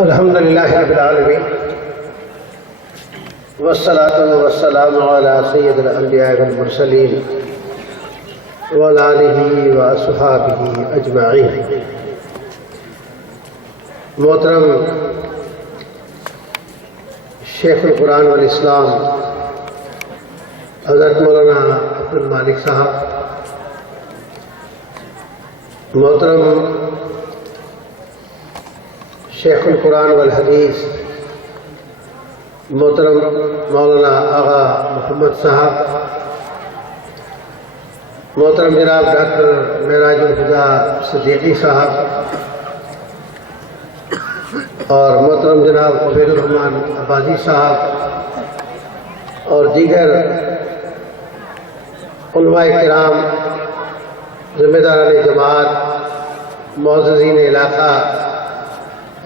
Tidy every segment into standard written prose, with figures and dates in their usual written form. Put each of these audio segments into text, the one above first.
الحمد للہ رب العالمین والصلاة والسلام علی سید الانبیاء والمرسلین وعلی آلہ واصحابہ اجمعین۔ محترم شیخ القرآن والاسلام حضرت مولانا عبدالمالک صاحب، محترم شیخ القرآن والحدیث محترم مولانا آغا محمد صاحب، محترم جناب ڈاکٹر معراج الہدیٰ صدیقی صاحب، اور محترم جناب عبید الرحمن عبادی صاحب، اور دیگر علماء کرام، ذمہ داران جماعت، معززین علاقہ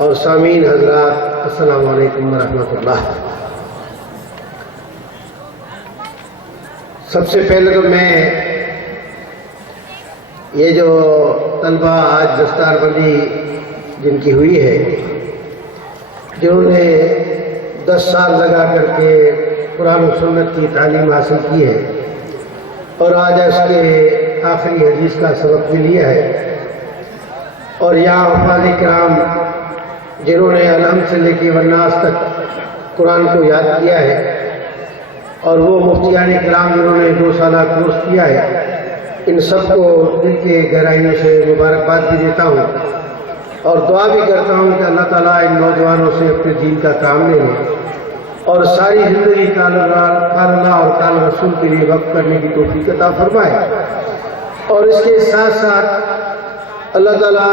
اور سامعین حضرات، السلام علیکم ورحمۃ اللہ۔ سب سے پہلے تو میں یہ جو طلبہ آج دستار بندی جن کی ہوئی ہے، جنہوں نے 10 سال لگا کر کے قرآن و سنت کی تعلیم حاصل کی ہے اور آج اس کے آخری حدیث کا سبق بھی لیا ہے، اور یہاں حفاظ کرام جنہوں نے الحمد سے لے کے والناس تک قرآن کو یاد کیا ہے، اور وہ مفتیان کرام جنہوں نے 2 سالہ کورس کیا ہے، ان سب کو دل کے گہرائیوں سے مبارکباد بھی دیتا ہوں اور دعا بھی کرتا ہوں کہ اللہ تعالیٰ ان نوجوانوں سے اپنے دین کا کام لے لے اور ساری زندگی قال اللہ اور قال رسول کے لیے وقف کرنے کی توفیق عطا فرمائے، اور اس کے ساتھ ساتھ اللہ تعالیٰ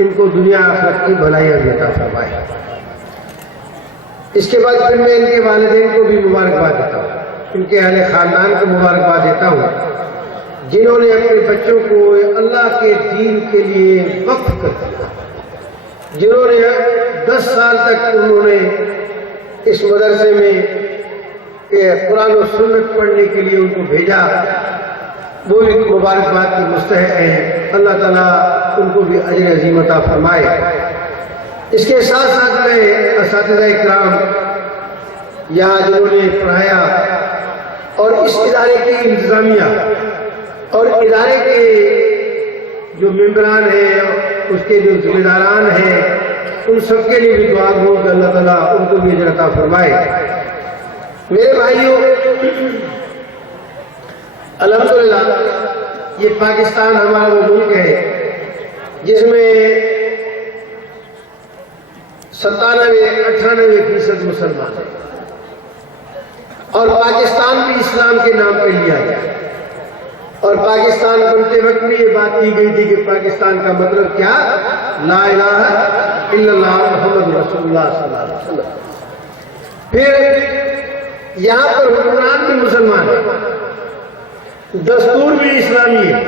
ان کو دنیا آخرت کی بھلائیاں بھی عطا فرمائے۔ اس کے بعد پھر میں ان کے والدین کو بھی مبارکباد دیتا ہوں، ان کے اہل خاندان کو مبارکباد دیتا ہوں، جنہوں نے اپنے بچوں کو اللہ کے دین کے لیے وقف کر دیا، جنہوں نے 10 سال تک انہوں نے اس مدرسے میں قرآن و سنت پڑھنے کے لیے ان کو بھیجا، وہ بھی مبارکباد کی مستحق ہیں۔ اللہ تعالیٰ ان کو بھی اجر عظیم عطا فرمائے۔ اس کے ساتھ ساتھ میں اساتذہ کرام یہاں جنہوں نے پڑھایا اور اس ادارے کی انتظامیہ اور ادارے کے جو ممبران ہیں، اس کے جو ذمہ داران ہیں، ان سب کے لیے بھی دعا ہو کہ اللہ تعالیٰ ان کو بھی اجر عطا فرمائے۔ میرے بھائیوں، الحمدللہ یہ پاکستان ہمارا وہ ملک ہے جس میں 97-98% مسلمان ہیں، اور پاکستان بھی اسلام کے نام پہ لیا گیا، اور پاکستان بنتے وقت میں یہ بات کی گئی تھی کہ پاکستان کا مطلب کیا؟ لا الہ الا اللہ محمد رسول اللہ صلی اللہ علیہ وسلم۔ پھر یہاں پر حکمران بھی مسلمان ہیں، دستور بھی اسلامی ہے،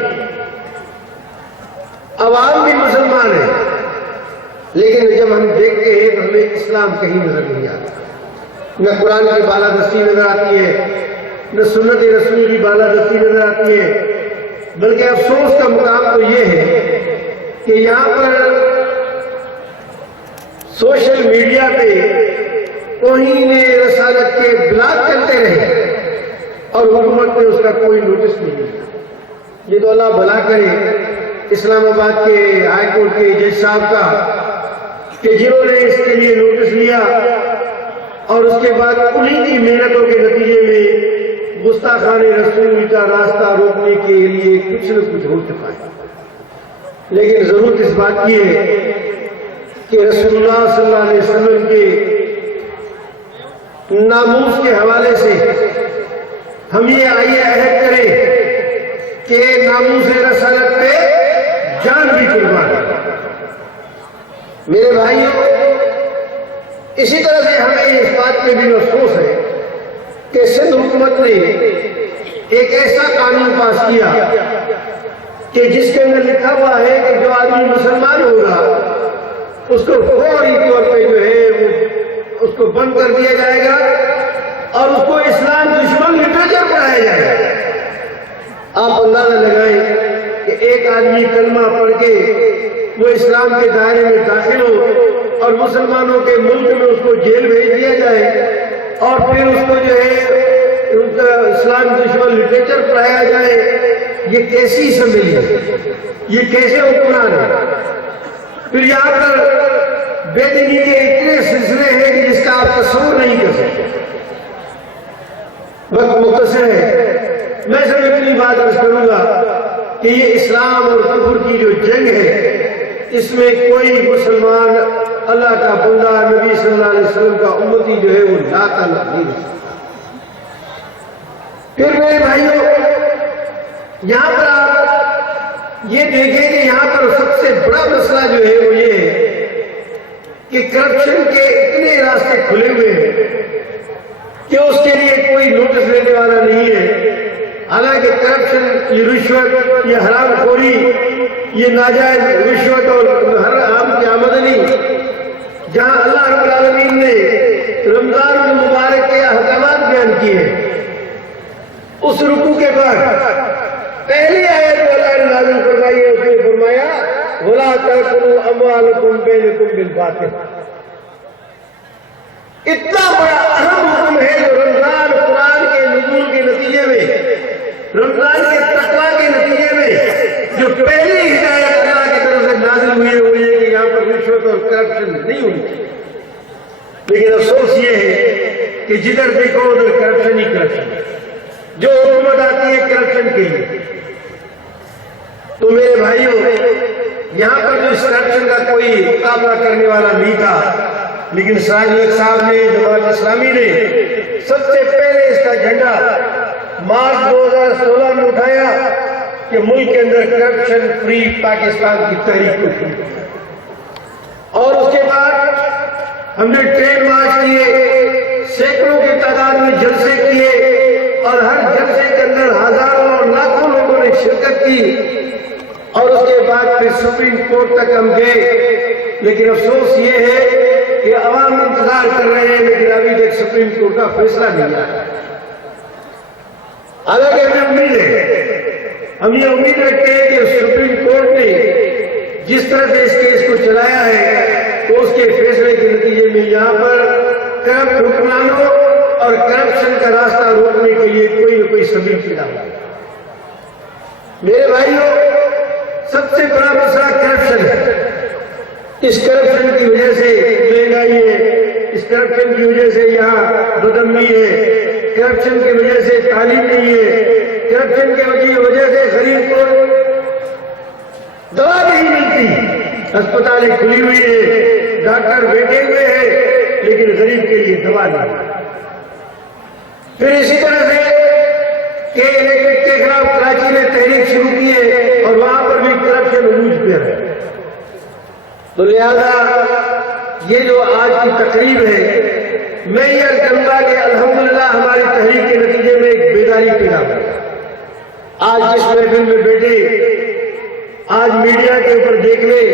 عوام بھی مسلمان ہے، لیکن جب ہم دیکھتے ہیں تو ہمیں اسلام کہیں نظر نہیں آتا، نہ قرآن کی بالادستی نظر آتی ہے، نہ سنت رسول کی بالادستی نظر آتی ہے، بلکہ افسوس کا مقام تو یہ ہے کہ یہاں پر سوشل میڈیا پہ توہین رسالت کے بلاگ چلتے رہے اور حکومت نے اس کا کوئی نوٹس نہیں لیا۔ یہ تو اللہ بھلا کرے اسلام آباد کے ہائی کورٹ کے جج صاحب کا کہ جنہوں نے اس کے لیے نوٹس لیا اور اس کے بعد انہی کی محنتوں کے نتیجے میں گستاخان رسول کا راستہ روکنے کے لیے کچھ نہ کچھ ہو چکا ہے، لیکن ضرورت اس بات کی ہے کہ رسول اللہ صلی اللہ علیہ وسلم کے ناموس کے حوالے سے ہم یہ آئیے عہد کریں کہ ناموس رسالت پہ جان بھی قربان ہے۔ میرے بھائیوں، اسی طرح سے ہمیں اس بات پہ بھی افسوس ہے کہ سندھ حکومت نے ایک ایسا قانون پاس کیا کہ جس کے اندر لکھا ہوا ہے کہ جو آدمی مسلمان ہوگا اس کو فوری طور پہ جو ہے اس کو بند کر دیا جائے گا اور اس کو اسلام دشمن لٹریچر پڑھایا جائے گا۔ آپ اندازہ لگائیں کہ ایک آدمی کلمہ پڑھ کے وہ اسلام کے دائرے میں داخل ہو اور مسلمانوں کے ملک میں اس کو جیل بھیج دیا جائے اور پھر اس کو جو ہے ان کا اسلام دشمن لٹریچر پڑھایا جائے، یہ کیسی اسمبلی ہے؟ یہ کیسے حکمران ہے؟ پھر یہاں پر بے دینی کے اتنے سلسلے ہیں کہ جس کا آپ تصور نہیں کر سکتے۔ وقت مختصر ہے، میں صرف اتنی بات عرض کروں گا کہ یہ اسلام اور کفر کی جو جنگ ہے، اس میں کوئی مسلمان اللہ کا بندہ نبی صلی اللہ علیہ وسلم کا امتی جو ہے وہ لا تعلق نہیں ہو سکتا۔ پھر میرے بھائیوں، یہاں پر آپ یہ دیکھیں کہ یہاں پر سب سے بڑا مسئلہ جو ہے وہ یہ ہے کہ کرپشن کے اتنے راستے کھلے ہوئے ہیں کہ اس کے لیے کوئی نوٹس لینے والا نہیں ہے۔ حالانکہ کرپشن، یہ رشوت، یہ حرام خوری، یہ ناجائز رشوت اور ہر عام کی آمدنی، جہاں اللہ رب العالمین نے رمضان المبارک کے احکامات بیان کیے ہیں، اس رکوع کے بعد پہلی آیت کو اللہ نے نازل فرمائی ہے، اس نے فرمایا وَلَا تَأْكُلُوا أَمْوَالَكُمْ بَيْنَكُمْ بِالْبَاطِلِ۔ اتنا بڑا اہم حکم ہے جو رمضان قرآن کے نزول کے نتیجے میں، رمضان کے تقویٰ کے نتیجے میں جو پہلی ہدایت اللہ کی طرف سے نازل ہوئی ہے وہ یہ کہ یہاں پر رشوت اور کرپشن نہیں ہونی چاہیے۔ لیکن افسوس یہ ہے کہ جدھر دیکھو ادھر کرپشن ہی کرپشن، جو حکومت آتی ہے کرپشن کے لیے۔ تو میرے بھائیوں، یہاں پر جو اس کرپشن کا کوئی مقابلہ کرنے والا نہیں تھا، لیکن سراج صاحب نے، جماعت اسلامی نے سب سے پہلے اس کا جھنڈا مارچ 2016 میں اٹھایا کہ ملک کے اندر کرپشن فری پاکستان کی تحریک کو شروع کیا، اور اس کے بعد ہم نے ٹرین مارچ کیے، سینکڑوں کی تعداد میں جلسے کیے، اور ہر جلسے کے اندر ہزاروں اور لاکھوں لوگوں نے شرکت کی، اور اس کے بعد پھر سپریم کورٹ تک ہم گئے۔ لیکن افسوس یہ ہے کہ عوام انتظار کر رہے ہیں، لیکن ابھی تک سپریم کورٹ کا فیصلہ نہیں آیا۔ حالانکہ ہمیں امید ہے، ہم یہ امید رکھتے ہیں کہ سپریم کورٹ نے جس طرح سے اس کیس کو چلایا ہے تو اس کے فیصلے کے نتیجے میں یہاں پر کرپٹ حکمرانوں اور کرپشن کا راستہ روکنے کے لیے کوئی نہ کوئی سبیل پیدا ہو۔ میرے بھائیوں، سب سے بڑا مسئلہ کرپشن ہے۔ اس کرپشن کی وجہ سے مہنگائی ہے، اس کرپشن کی وجہ سے یہاں بدامنی ہے، کرپشن کی وجہ سے تعلیم نہیں ہے، کرپشن کی وجہ سے غریب کو دوا نہیں ملتی، اسپتالیں کھلی ہوئی ہیں، ڈاکٹر بیٹھے ہوئے ہیں، لیکن غریب کے لیے دوا نہیں۔ پھر اسی طرح سے کہ الیکٹرک کے خلاف کراچی نے تحریک شروع کی ہے اور وہاں پر بھی کرپشن عروج پہ ہے۔ تو لہذا یہ جو آج کی تقریب ہے، میں یہ عرض کروں گا کہ الحمدللہ ہماری تحریک کے نتیجے میں ایک بیداری پیدا ہوئی۔ آج جس محفل میں بیٹھے، آج میڈیا کے اوپر دیکھ لیں،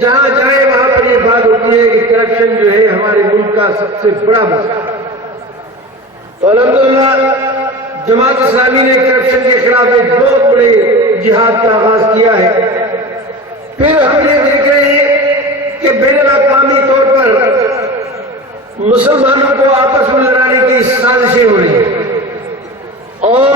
جہاں جائیں وہاں پر یہ بات ہوتی ہے کہ کرپشن جو ہے ہمارے ملک کا سب سے بڑا مسئلہ۔ تو الحمدللہ جماعت اسلامی نے کرپشن کے خلاف ایک بہت بڑے جہاد کا آغاز کیا ہے۔ پھر ہم یہ دیکھ رہے ہیں کہ بین الاقوامی طور پر مسلمانوں کو آپس میں لڑانے کی سازشیں ہو رہی ہیں، اور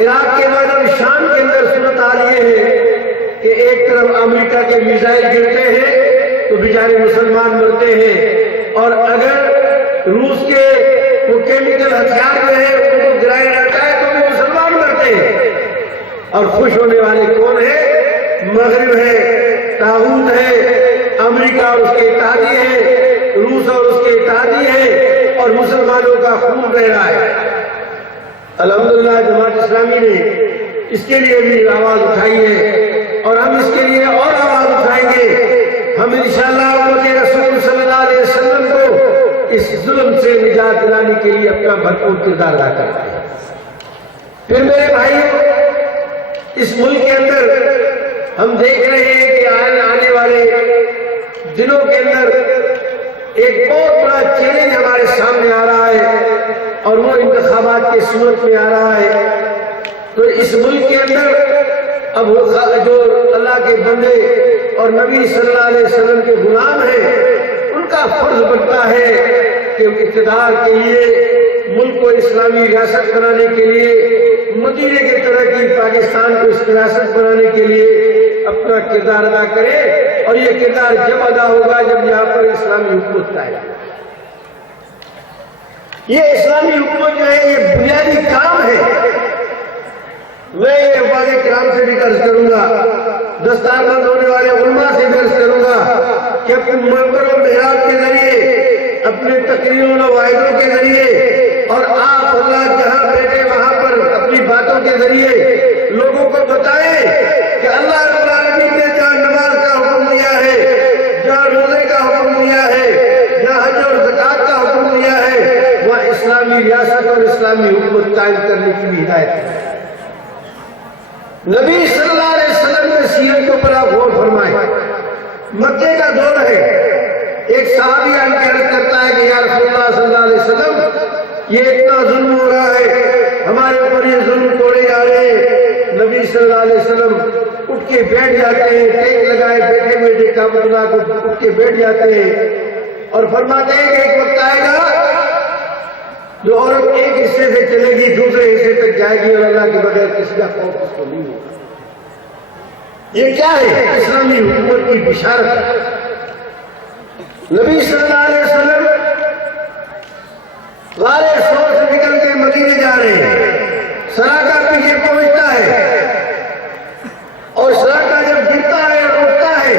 عراق کے بعد شام کے اندر صورت حال یہ ہے کہ ایک طرف امریکہ کے میزائل گرتے ہیں تو بیچارے مسلمان مرتے ہیں، اور اگر روس کے وہ کیمیکل ہتھیار جو ہے ان کو گرایا جاتا ہے تو وہ مسلمان مرتے ہیں، اور خوش ہونے والے کون ہیں؟ مغرب ہے، طاغوت ہے، امریکہ اور اس کے اتحادی ہے، روس اور اس کے اتحادی ہے، اور مسلمانوں کا خون بہ رہا ہے۔ الحمدللہ جماعت اسلامی نے اس کے لیے بھی آواز اٹھائی ہے، اور ہم اس کے لیے اور آواز اٹھائیں گے۔ ہم انشاءاللہ امت رسول صلی اللہ علیہ وسلم کو اس ظلم سے نجات دلانے کے لیے اپنا بھرپور کردار ادا کرتے ہیں۔ پھر میرے بھائیوں، اس ملک کے اندر ہم دیکھ رہے ہیں کہ آنے والے دنوں کے اندر ایک بہت بڑا چیلنج ہمارے سامنے آ رہا ہے، اور وہ انتخابات کی صورت میں آ رہا ہے۔ تو اس ملک کے اندر اب جو اللہ کے بندے اور نبی صلی اللہ علیہ وسلم کے غلام ہیں، کا فرض بنتا ہے کہ اقتدار کے لیے، ملک کو اسلامی ریاست بنانے کے لیے، مدینے کی طرح کی پاکستان کو اس ریاست بنانے کے لیے اپنا کردار ادا کرے، اور یہ کردار جب ادا ہوگا جب یہاں پر اسلامی حکومت قائم ہوگی۔ یہ اسلامی حکومت جو ہے یہ بنیادی کام ہے۔ میں یہ واضح کرام سے بھی عرض کروں گا، دستاربند ہونے والے علماء سے بھی عرض کروں گا کہ اپنے منبر و محراب کے ذریعے، اپنے تقریروں و وعدوں کے ذریعے، اور آپ اللہ جہاں بیٹھے وہاں پر اپنی باتوں کے ذریعے لوگوں کو بتائیں کہ اللہ رب العالمین نے جہاں نماز کا حکم دیا ہے، جہاں روزے کا حکم دیا ہے، جہاں حج اور زکوٰۃ کا حکم دیا ہے، وہاں اسلامی ریاست اور اسلامی حکومت قائم کرنے کی بھی ہدایت ہے۔ نبی صلی اللہ علیہ وسلم نے سیرت کے اوپر آپ غور فرمائے۔ مکے کا دور ہے، ایک صحابی آن کے عرض کرتا ہے کہ یا رسول اللہ صلی اللہ علیہ وسلم یہ اتنا ظلم ہو رہا ہے، ہمارے اوپر یہ ظلم توڑے جا رہے ہیں۔ نبی صلی اللہ علیہ وسلم اٹھ کے بیٹھ جاتے ہیں، ٹیک لگائے بیٹھے ہوئے تھے کعبۃ اللہ کو، اٹھ کے بیٹھ جاتے ہیں اور فرماتے ہیں کہ ایک وقت آئے گا جو عورت ایک حصے سے چلے گی دوسرے حصے تک جائے گی اور اللہ کے بغیر کسی کا خوف اس کو نہیں ہوگا۔ یہ کیا ہے؟ اسلامی حکومت کی بشارت۔ نبی صلی اللہ علیہ وسلم غار ثور سے نکل کے مدینے جا رہے ہیں، سراقہ پیچھے پہنچتا ہے، اور سراقہ جب گرتا ہے اور اٹھتا ہے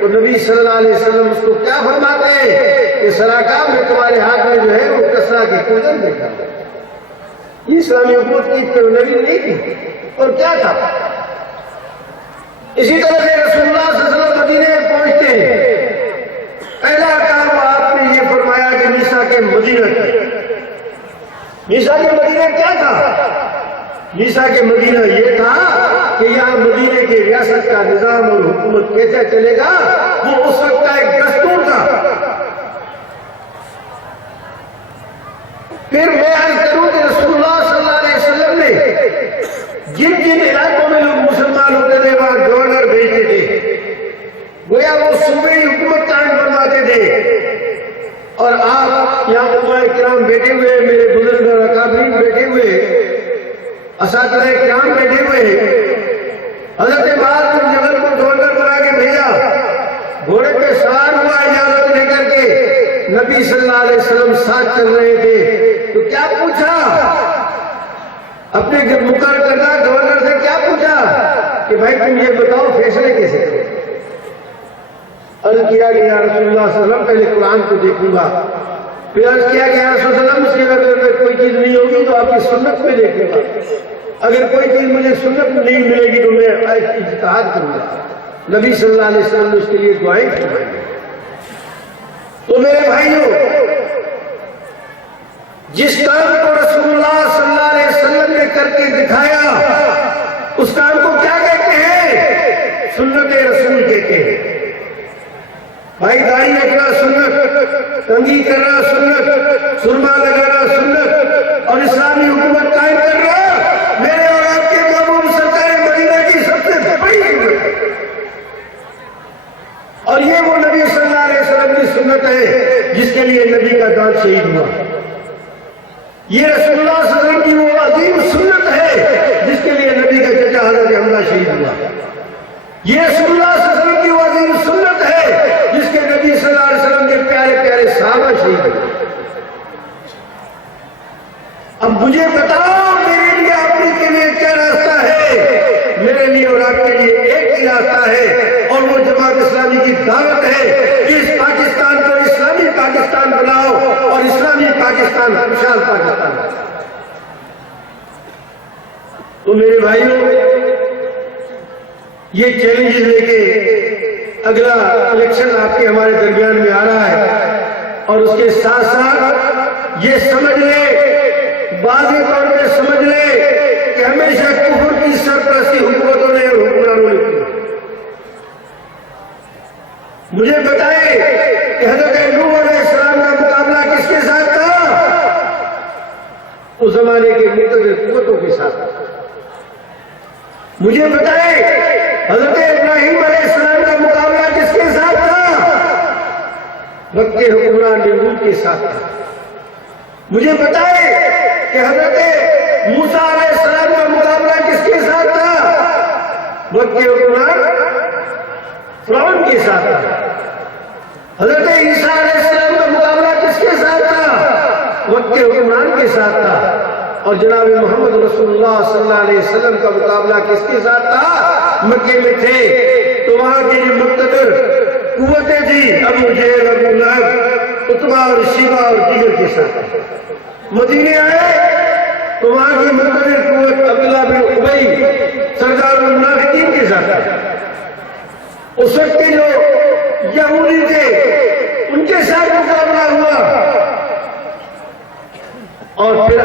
تو نبی صلی اللہ علیہ وسلم اس کو کیا فرماتے ہیں کہ سراقہ میں تمہارے ہاتھ میں جو ہے وہ کسرا کے کوزن دیکھا۔ یہ اسلامی حکومت کی نبی نہیں تھی، اور کیا تھا؟ اسی طرح سے رسول اللہ صلی اللہ علیہ وسلم مدینے میں پہنچتے ہیں، پہلا کام آپ نے یہ فرمایا کہ میثاق کے مدینہ ہے۔ میثاق کے مدینہ کیا تھا؟ میثاق کے مدینہ یہ تھا کہ یہاں مدینے کی ریاست کا نظام اور حکومت کیسے چلے گا، وہ اس وقت کا ایک دستور تھا۔ پھر میں عرض کروں کہ رسول اللہ صلی اللہ علیہ وسلم نے جن جن علاقوں میں لوگ مسلمان ہوتے تھے وہاں گورنر بھیجتے تھے، گویا وہ صوبائی حکومت قائم فرماتے تھے، اور آپ یہاں علماء کرام بیٹھے ہوئے، میرے بزرگ اور اکابرین بیٹھے ہوئے، اساتذہ کرام بیٹھے ہوئے، حضرت معاذ بن جبل کو گورنر بنا کے بھیجا، گھوڑے پہ سوار ہوا اجازت لے کر کے، نبی صلی اللہ علیہ وسلم ساتھ چل رہے تھے، تو کیا پوچھا؟ اپنے مقرر کردہ گورنر سے کیا پوچھا کہ بھائی تم یہ بتاؤ فیصلے کیسے کرو؟ عرض کیا کہ یا رسول اللہ صلی اللہ علیہ وسلم پہلے قرآن کو دیکھوں گا، پھر عرض کیا کہ یا رسول اللہ اس کے اگر کوئی چیز نہیں ہوگی تو آپ کی سنت پہ دیکھوں گا، اگر کوئی چیز مجھے سنت نہیں ملے گی تو میں اجتہاد کروں گا۔ نبی صلی اللہ علیہ وسلم نے اس کے لیے دعائیں فرمائی۔ تو میرے بھائیوں، جس کام کو رسول اللہ صلی اللہ علیہ وسلم نے کر کے دکھایا اس کام کو کیا کہتے ہیں؟ سنت رسول کہتے ہیں۔ بھائی داڑھی رکھنا سنت، کنگھی کرنا سنت، سرما لگانا سنت، اور اسلامی حکومت قائم کرنا میرے اور آپ کے محبوب سرکار مدینہ کی سب سے بڑی حکومت ہے، اور یہ وہ نبی صلی اللہ علیہ وسلم کی سنت ہے جس کے لیے نبی کا دانت شہید ہوا۔ یہ رسول اللہ صلی اللہ علیہ وسلم کی وہ عظیم سنت ہے جس کے لیے نبی کا چچا حضرت حمزہ شہید ہوا۔ یہ رسول اللہ صلی اللہ علیہ وسلم کی وہ عظیم سنت ہے جس کے نبی صلی اللہ علیہ وسلم کے پیارے پیارے صحابہ شہید ہوئے۔ اب مجھے بتاؤ میرے لیے اپنے کے لیے کیا راستہ ہے؟ میرے لیے اور آپ کے لیے ایک ہی راستہ ہے، اور وہ جماعت اسلامی کی دعوت ہے کہ اس پاکستان کو اسلامی پاکستان بناؤ اور اسلامی پاکستان خوشحال پاکستان۔ تو میرے بھائیوں، یہ چیلنج لے کے اگلا الیکشن آپ کے ہمارے درمیان میں آ رہا ہے، اور اس کے ساتھ ساتھ یہ سمجھ لے، واضح طور پہ سمجھ لے کہ ہمیشہ کفر کی سرپرستی حکومتوں نے اور حکمرانوں نے کی۔ مجھے بتائیں کہ حضرت نوح علیہ السلام کا مقابلہ کس کے ساتھ تھا؟ اس زمانے کے مقتدر قوتوں کے ساتھ تھا۔ مجھے بتائیں حضرت ابراہیم علیہ السلام کا مقابلہ کس کے ساتھ تھا؟ وقت کے حکمران نمرود کے ساتھ تھا۔ مجھے بتائے کہ حضرت موسیٰ علیہ السلام کا مقابلہ کس کے ساتھ تھا؟ وقت کے حکمران فرعون کے ساتھ تھا۔ حضرت عیسیٰ علیہ السلام کا مقابلہ کس کے ساتھ تھا؟ وقت کے حکمران کے ساتھ تھا۔ اور جناب محمد رسول اللہ صلی اللہ علیہ وسلم کا مقابلہ کس کے ساتھ تھا؟ مکے میں تھے تو وہاں کی جو مقتدر قوتیں تھی، ابو جہل، ابو لہب، عتبہ اور شیبہ اور دیگر کے ساتھ۔ مدینے آئے تو وہاں کی مقتدر قوت عبداللہ بن ابی سردار المنافقین کے ساتھ ہے۔ اس وقت کے جو یہودی تھے ان کے ساتھ مقابلہ ہوا، اور پھر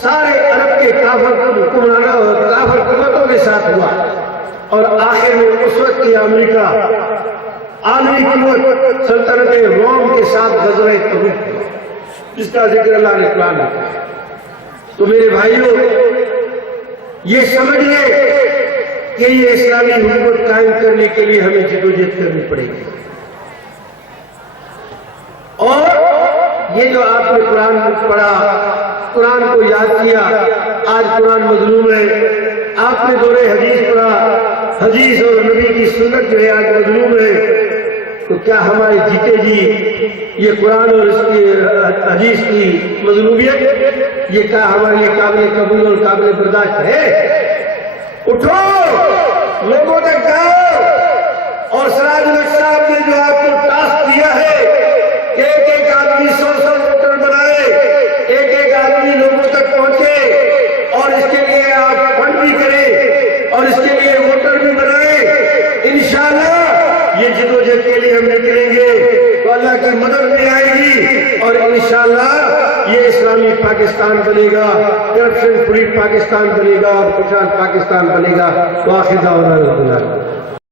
سارے عرب کے کافر حکمرانوں اور کافر قوتوں کے ساتھ ہوا، اور آخر میں اس وقت کی امریکہ عالمی قوت سلطنت روم کے ساتھ غزوہ تبوک ہوا، جس کا ذکر اللہ نے قرآن میں کیا۔ تو میرے بھائیوں، یہ سمجھیے کہ یہ اسلامی حکومت قائم کرنے کے لیے ہمیں جدوجہد کرنی پڑے گی۔ اور یہ جو آپ نے قرآن پڑھا، قرآن کو یاد کیا، آج قرآن مظلوم ہے، آپ نے دور حدیث پڑھا، حدیث اور نبی کی سنت جو ہے آج مظلوم ہے، تو کیا ہمارے جیتے جی یہ قرآن اور اس کی حدیث کی مظلومیت یہ کیا ہمارے لیے قابل قبول اور قابل برداشت ہے؟ اٹھو، لوگوں تک جاؤ، اور سراج الحق صاحب نے جو آپ کو ٹاسک دیا ہے کہ ایک ایک آدمی 100 ووٹر بنائے، ایک ایک آدمی لوگوں تک پہنچے، اور اس کے لیے آپ فنڈ بھی کریں اور اس کے لیے ووٹر بھی بنائیں۔ انشاءاللہ یہ جدوجہد کے لیے ہم نکلیں گے تو اللہ کی مدد بھی آئے گی، اور انشاءاللہ یہ اسلامی پاکستان بنے گا، کرپشن فری پاکستان بنے گا، اور خوشحال پاکستان بنے گا۔ وآخر دعوانا الحمدللہ۔